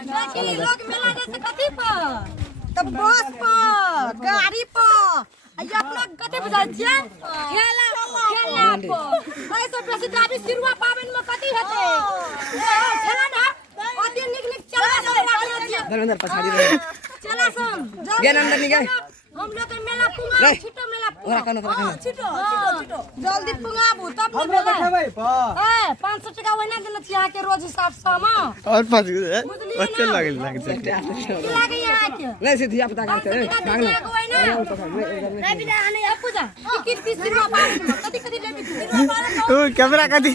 लोग मेला जैसे कथी पर तब बस पर गाड़ी पर ये अपना कथी पर जाय छियै ठेला पर ऐसे बेसी दाबी सिरुआ पाबन में कथी हेतै ठेला ना अति निक चला सब राखले छियै धर्मेंद्र पछाड़ी रहे चला सब गेन अंदर नहीं गए हम लोग के मेला पुंगा छिटो मेला छिटो जल्दी पुंगाबू तब हम लोग बैठबै प 500 टका ओइना देले छी यहाँ के रोज हिसाब से में और पास बच्चे लगे लागे यहाँ के नहीं सीधी आप बता के मांग लो नहीं बिना आने अब पूजा टिकट 20 रुपया बात कथि कथि लेबी 20 रुपया बात ओ कैमरा कथि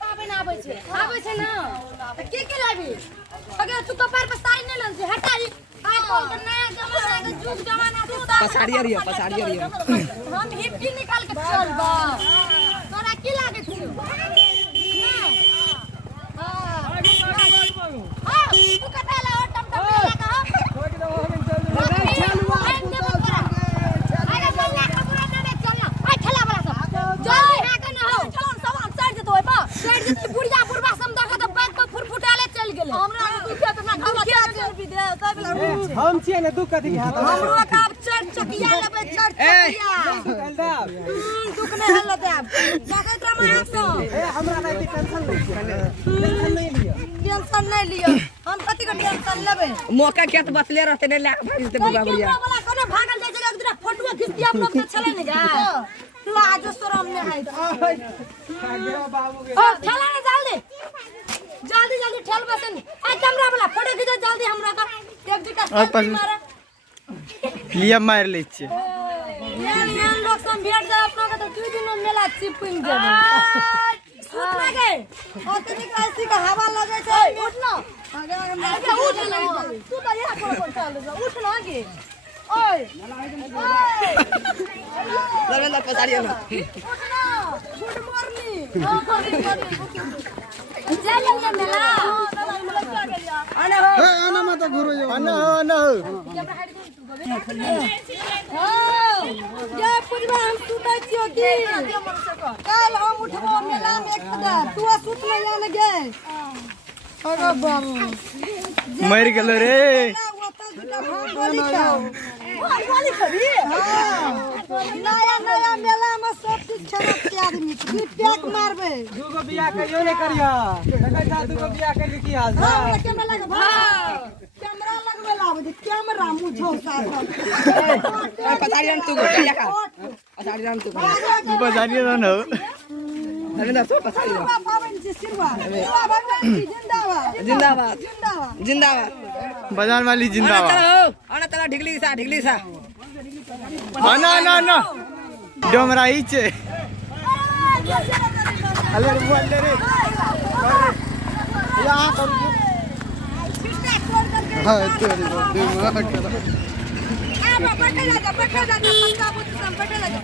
पाबन आबै छै ना त के लेबी अगर तू कपार पर साई नहीं लन से हटाई आइफोन के नया जमाना के जुग जमाना पछाड़ी आ रही है हम हिप्पी निकाल के चलबा तोरा की लागे छै हां तू कटाला और टमटम लगा हम छियै ने दुख कथि हाथ हमरो का चार चकिया लेबै चार चकिया दुख नहीं हल देब देखैत रह से हमरा नहीं टेंशन नहीं लियो हम कथि के टेंशन लेबै मौका के तो बचले रहते नहीं लाग भाग देते बुगा बुढ़िया वाला कोने भागल जाय छै एक दिन फोटो खींच दिया हम लोग के छले ने गा लाजो शरम नहीं है बाबू के ठेला ने जल्दी ठेल बसन आ कैमरा वाला फोटो खींच जल्दी हमरा का एक दूटा मारे लिया मार ले छियै यार लोग सब भेट जाय अपना के तो 2 दिन में मेला चिपिंग देबे सूत लगे ओतनी कैसी का हवा लगे छै उठ ना आगे उठ ना तू तो यहां पर चल उठ ना आगे ओए धर्मेंद्र पछाड़ी उठ ना गुड मॉर्निंग चल मेला आना मत घुरो आना ये पुजवा हम सुतै छियो की कल हम उठबो मेला में एक हजार तू सुत नहीं जाने गे अरे बाबू मर गेल रे वाली खबी नया मेला में सब चीज खराब के आदमी पैक मारबे दूगो बियाह करियो ने करिया देखै था दूगो बियाह करियो की हाल छै कैमरा लगबे लाबे कैमरा मुझो साथ पछाड़ी हम तू को क्या खा पछाड़ी हम तू बजारिए न हो धर्मेंद्र सो पछाड़ी पावन जी सिरवा भगवान जी जिंदाबाद बाजार वाली जिंदाबाद आना तला ढिगली सा ना डोमराई छे अले बोल रे यहां कर हां तेरी दिमाग बैठे जा पंजाब बैठे जा